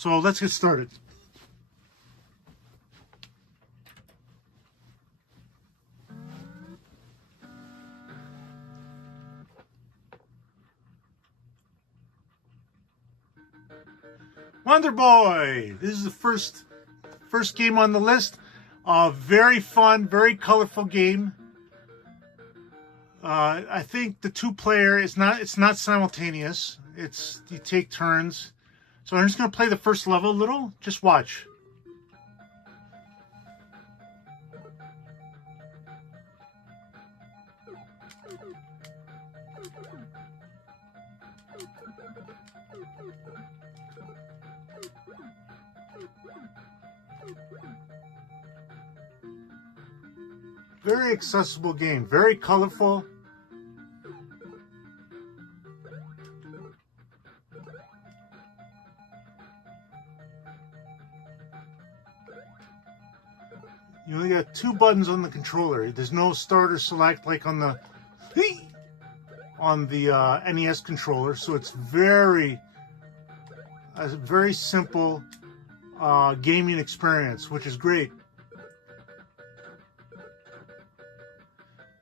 So let's get started. Wonder Boy. This is the first game on the list. Very fun, very colorful game. I think the two-player is not simultaneous. You take turns. So I'm just gonna play the first level a little. Just watch. Very accessible game, very colorful. You only got 2 buttons on the controller. There's no start or select like on the NES controller, so it's a very simple gaming experience, which is great.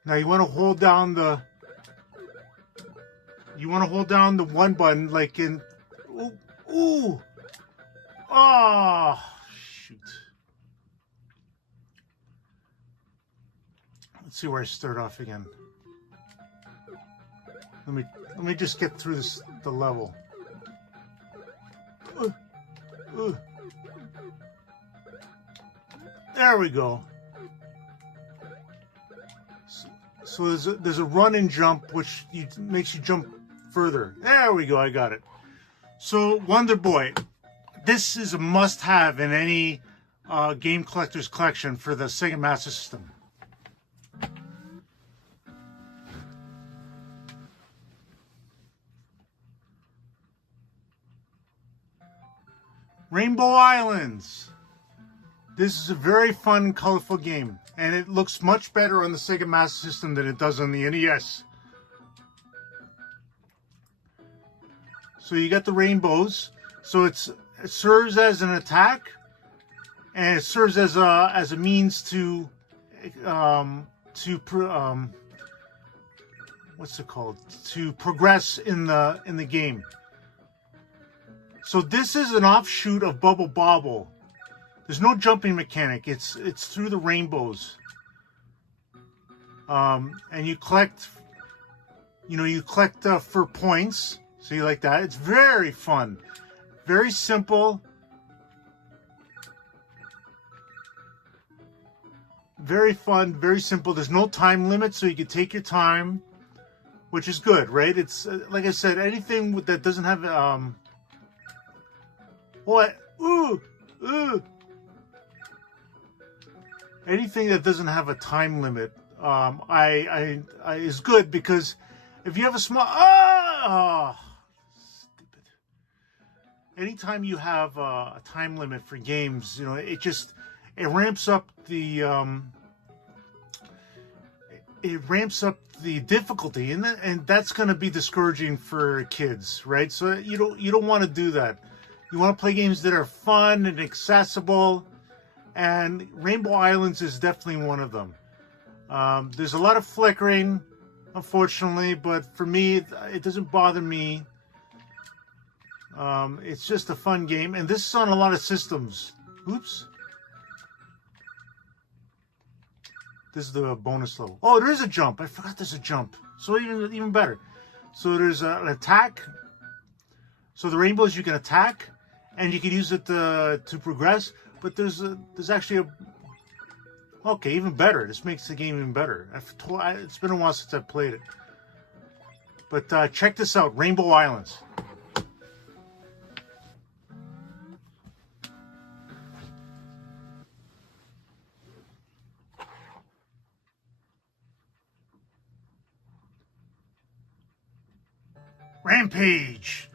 Now you want to hold down the one button, like in shoot. Let's see where I start off again. Let me just get through the level. There we go. So there's a run and jump, which makes you jump further. There we go, I got it. So Wonder Boy, this is a must-have in any game collector's collection for the Sega Master System. Rainbow Islands. This is a very fun, colorful game, and it looks much better on the Sega Master System than it does on the NES. So you got the rainbows. So it serves as an attack, and it serves as a means to what's it called? To progress in the game. So this is an offshoot of Bubble Bobble. There's no jumping mechanic. It's through the rainbows. And you collect for points. So you like that. It's very fun. Very simple. Very fun, very simple. There's no time limit, so you can take your time, which is good, right? It's like I said, anything that doesn't have anything that doesn't have a time limit, is good, because if you have a small stupid. Anytime you have a time limit for games, it ramps up the difficulty, and that's going to be discouraging for kids, right? So you don't want to do that. You want to play games that are fun and accessible, and Rainbow Islands is definitely one of them. There's a lot of flickering, unfortunately, but for me, it doesn't bother me. It's just a fun game, and this is on a lot of systems. Oops. This is the bonus level. Oh, there is a jump. I forgot there's a jump. So even better. So there's an attack. So the rainbows you can attack, and you can use it to progress. But there's actually okay, even better. This makes the game even better. It's been a while since I've played it. But check this out, Rainbow Islands. Rampage.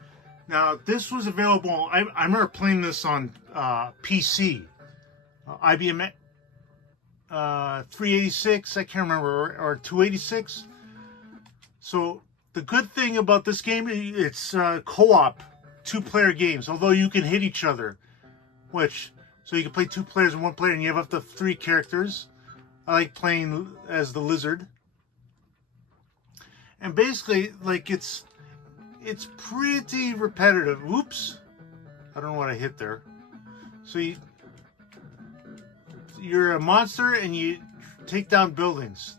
Now, this was available. I remember playing this on PC, IBM 386. I can't remember, or 286. So the good thing about this game, it's co-op. 2-player games, although you can hit each other. So you can play 2 players and 1 player, and you have up to 3 characters. I like playing as the lizard. And basically, like, it's pretty repetitive. Whoops. I don't know what I hit there. So you're a monster and you take down buildings.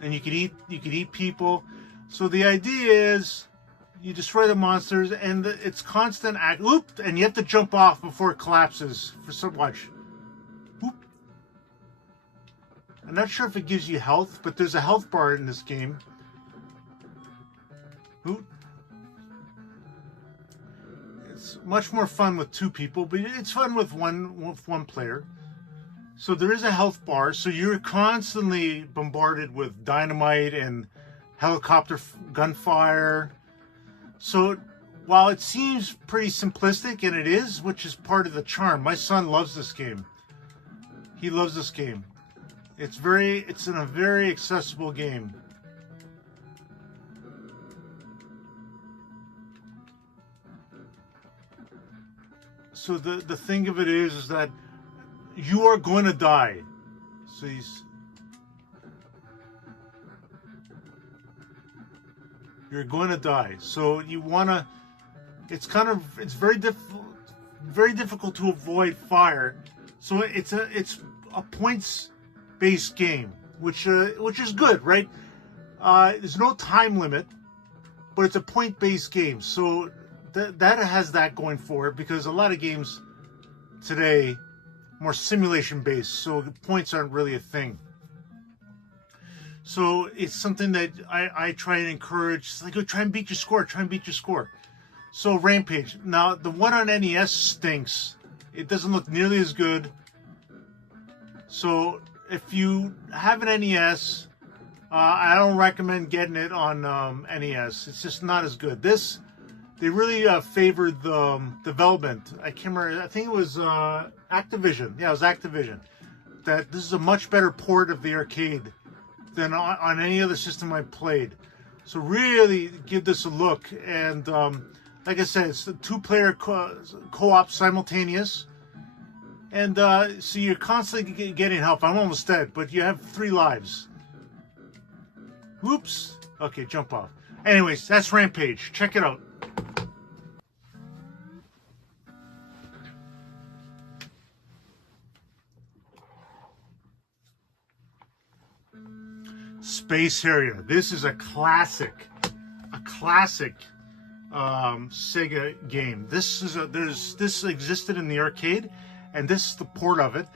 And you could eat people. So the idea is you destroy the monsters and it's constant and you have to jump off before it collapses for some watch. Whoop. I'm not sure if it gives you health, but there's a health bar in this game. Whoop. It's much more fun with 2 people, but it's fun with one player. So there is a health bar, so you're constantly bombarded with dynamite and helicopter gunfire. So while it seems pretty simplistic, and it is, which is part of the charm. My son loves this game. He loves this game. It's in a very accessible game. So the thing of it is that you are going to die. So you're going to die. So you want to. It's very difficult to avoid fire. So it's a points-based game, which is good, right? There's no time limit, but it's a point-based game. So that has that going for it, because a lot of games today more simulation based, so the points aren't really a thing. So it's something that I try and encourage. It's like, try and beat your score. So Rampage. Now the one on NES stinks. It doesn't look nearly as good. So if you have an NES, I don't recommend getting it on NES. It's just not as good. They really favored the development. I can't remember. I think it was Activision. Yeah, it was Activision. That this is a much better port of the arcade than on any other system I played. So really give this a look. And like I said, it's a 2-player co-op simultaneous. And so you're constantly getting help. I'm almost dead, but you have 3 lives. Whoops. Okay, jump off. Anyways, that's Rampage. Check it out. Space Harrier. This is a classic Sega game. This existed in the arcade, and this is the port of it.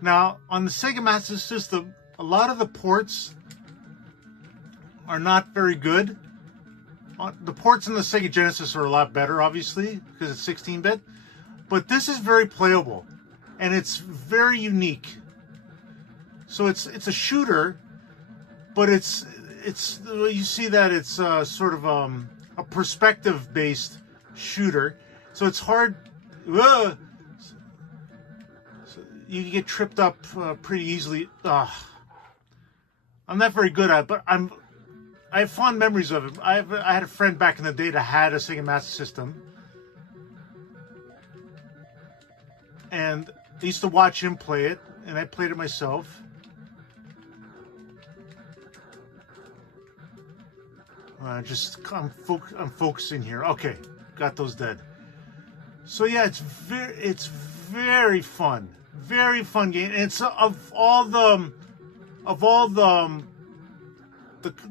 Now on the Sega Master System, a lot of the ports are not very good. The ports in the Sega Genesis are a lot better, obviously, because it's 16-bit. But this is very playable, and it's very unique. So it's a shooter. But it's you see that it's sort of a perspective-based shooter, so it's hard. So you can get tripped up pretty easily. I'm not very good at it, but I have fond memories of it. I had a friend back in the day that had a Sega Master System, and I used to watch him play it, and I played it myself. I'm focusing here. Okay, got those dead. So yeah, it's very fun, game. And it's of all the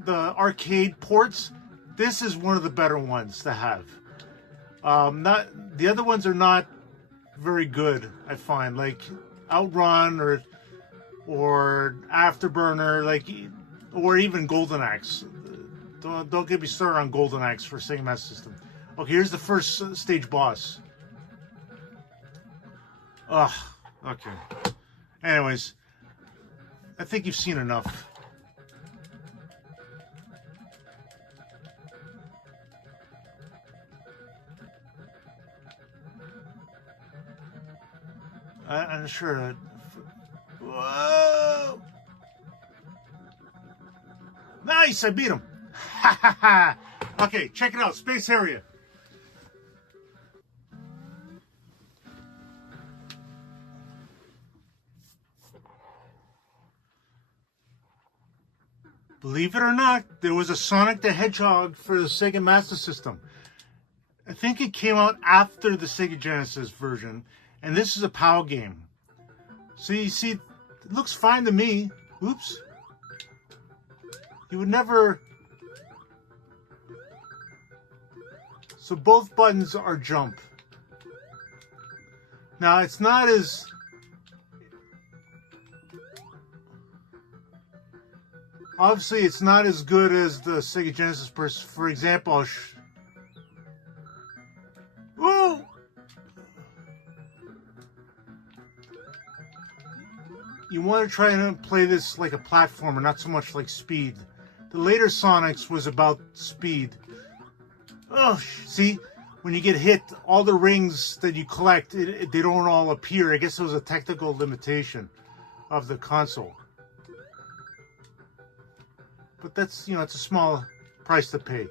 arcade ports, this is one of the better ones to have. Not the other ones are not very good. I find, like Outrun or Afterburner, or even Golden Axe. Don't get me started on Golden Axe for Sega Master System. Okay, here's the first stage boss. Okay. Anyways, I think you've seen enough. I'm sure that... Whoa! Nice, I beat him. Okay, check it out. Space Harrier. Believe it or not, there was a Sonic the Hedgehog for the Sega Master System. I think it came out after the Sega Genesis version, and this is a PAL game. So you see, it looks fine to me. Oops. You would never... So both buttons are jump. Now, it's not as... Obviously, it's not as good as the Sega Genesis. For example, Woo! You want to try and play this like a platformer, not so much like speed. The later Sonics was about speed. Oh, see? When you get hit, all the rings that you collect, they don't all appear. I guess it was a technical limitation of the console. But that's, it's a small price to pay.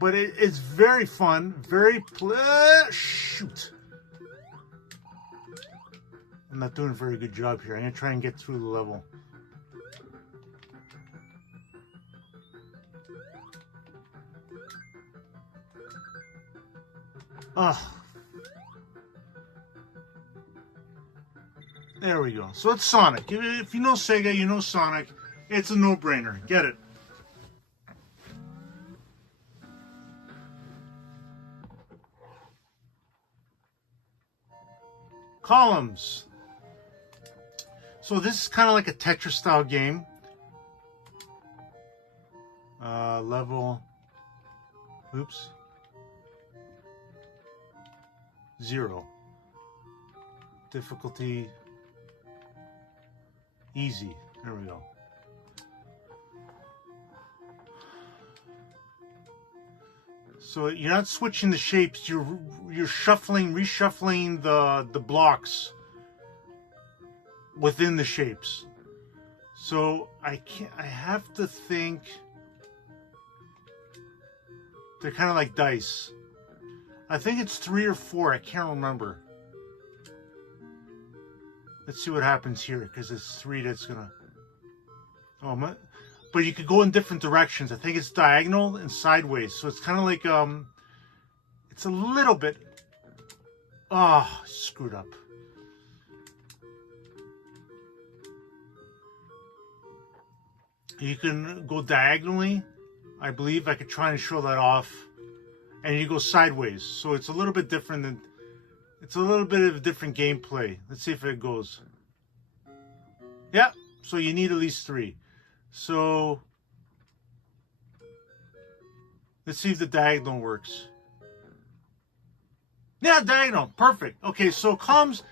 But it's very fun, shoot. I'm not doing a very good job here. I'm going to try and get through the level. Ugh. There we go. So it's Sonic. If you know Sega, you know Sonic. It's a no-brainer. Get it. Columns. So this is kind of like a Tetris style game. Level. Oops. 0. Difficulty. Easy. There we go. So you're not switching the shapes. You're reshuffling the blocks within the shapes. So I have to think they're kind of like dice. I think it's 3 or 4. I can't remember. Let's see what happens here, because it's 3 that's gonna. Oh my. But you could go in different directions. I think it's diagonal and sideways. So it's kind of like, it's a little bit, screwed up. You can go diagonally. I believe I could try and show that off. And you go sideways. So it's a little bit different than, it's a little bit of a different gameplay. Let's see if it goes. Yeah, so you need at least 3. So, let's see if the diagonal works. Yeah, diagonal, perfect. Okay, so columns,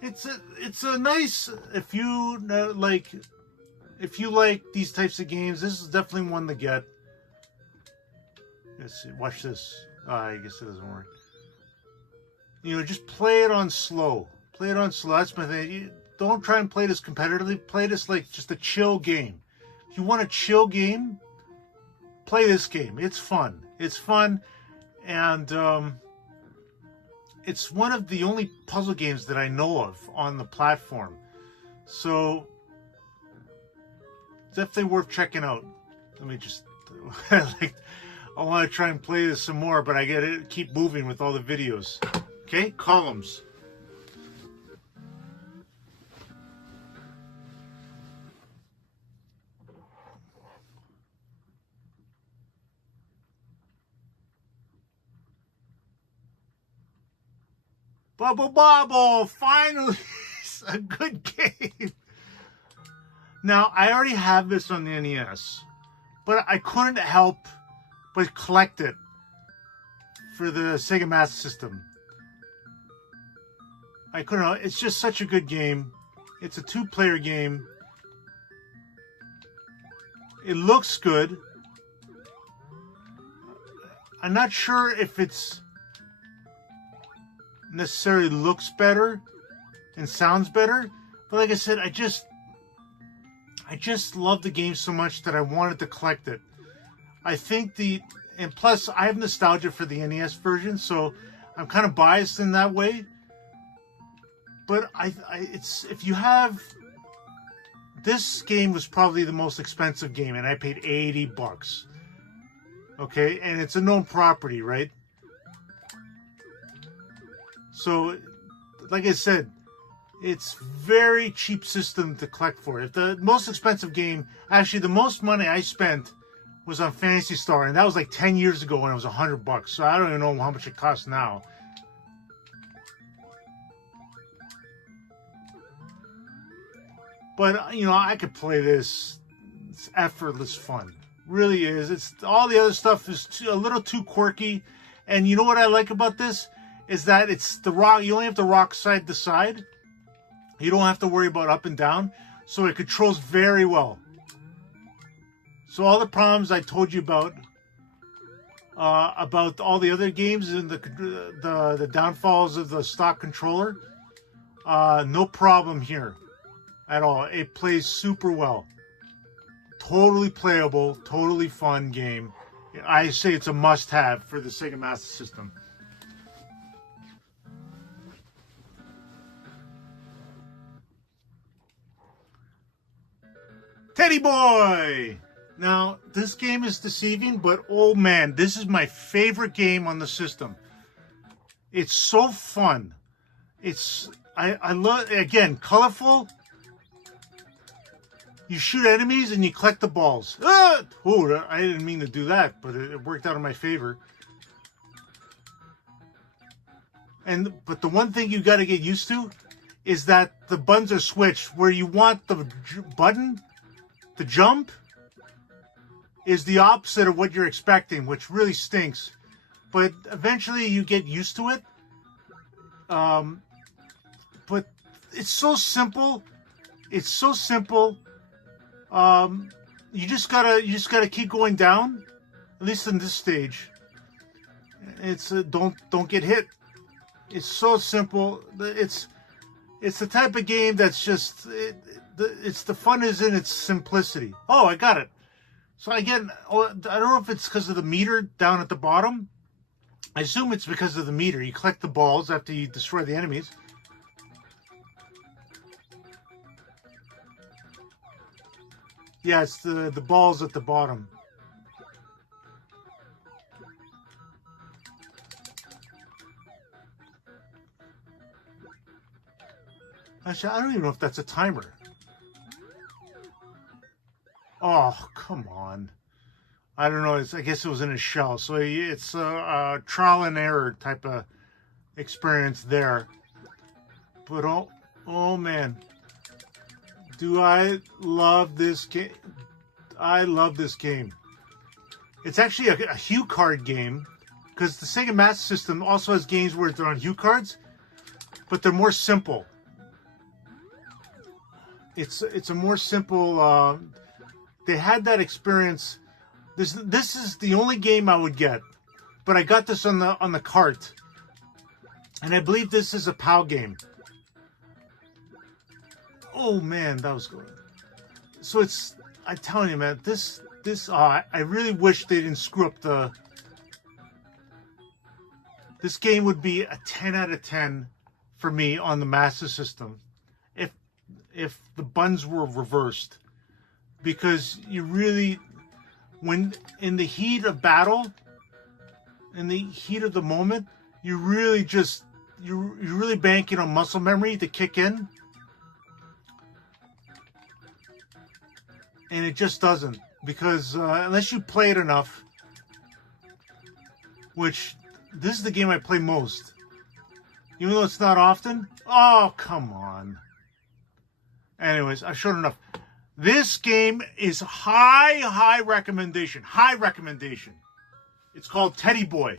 it's a nice, if you like these types of games, this is definitely one to get. Let's see, watch this. I guess it doesn't work. Just play it on slow. Play it on slow. That's my thing. Don't try and play this competitively. Play this like just a chill game. If you want a chill game, play this game. It's fun. It's fun, and it's one of the only puzzle games that I know of on the platform. So, definitely worth checking out. Let me just, I want to try and play this some more, but I gotta keep moving with all the videos. Okay, columns. Bubble Bobble, finally, a good game. Now, I already have this on the NES, but I couldn't help but collect it for the Sega Master System. I couldn't, it's just such a good game. It's a 2-player game. It looks good. I'm not sure if it's necessarily looks better and sounds better, but like I said, I just love the game so much that I wanted to collect it. I think and plus I have nostalgia for the NES version, so I'm kind of biased in that way. But it's if you have this game was probably the most expensive game, and I paid $80. Okay, and it's a known property, right? So, like I said, it's very cheap system to collect for. If the most expensive game, actually the most money I spent was on Phantasy Star, and that was like 10 years ago when it was $100. So I don't even know how much it costs now. But, you know, I could play this. It's effortless fun. Really is. It's all the other stuff is a little too quirky. And you know what I like about this? Is that it's the rock. You only have to rock side to side. You don't have to worry about up and down. So it controls very well. So all the problems I told you about all the other games and the downfalls of the stock controller, no problem here. At all. It plays super well. Totally playable, totally fun game. I say it's a must-have for the Sega Master System. Teddy Boy! Now, this game is deceiving, but oh man, this is my favorite game on the system. It's so fun. I love, again, colorful. You shoot enemies and you collect the balls. Ah! Oh, I didn't mean to do that, but it worked out in my favor. But the one thing you got to get used to is that the buttons are switched. Where you want the button to jump is the opposite of what you're expecting, which really stinks. But eventually you get used to it. But it's so simple. It's so simple. You just gotta keep going down, at least in this stage. It's don't get hit. It's so simple. It's the type of game that's just it's the fun is in its simplicity. Oh, I got it. So I don't know if it's because of the meter down at the bottom. I assume it's because of the meter. You collect the balls after you destroy the enemies. Yeah, it's the balls at the bottom. Actually, I don't even know if that's a timer. Oh, come on. I don't know. I guess it was in a shell. So it's a trial and error type of experience there. But oh man. Do I love this game? I love this game. It's actually a hue card game because the Sega Master System also has games where they're on hue cards, but they're more simple. It's a more simple. They had that experience. This is the only game I would get, but I got this on the cart, and I believe this is a PAL game. Oh man, that was good. So I'm telling you, man, I really wish they didn't screw up this game would be a 10 out of 10 for me on the Master System if the buttons were reversed, because you really, when in the heat of battle, in the heat of the moment, you're really banking on muscle memory to kick in. And it just doesn't, because unless you play it enough, which this is the game I play most, even though it's not often. Oh, come on. Anyways, I've shown enough. This game is high recommendation. High recommendation. It's called Teddy Boy.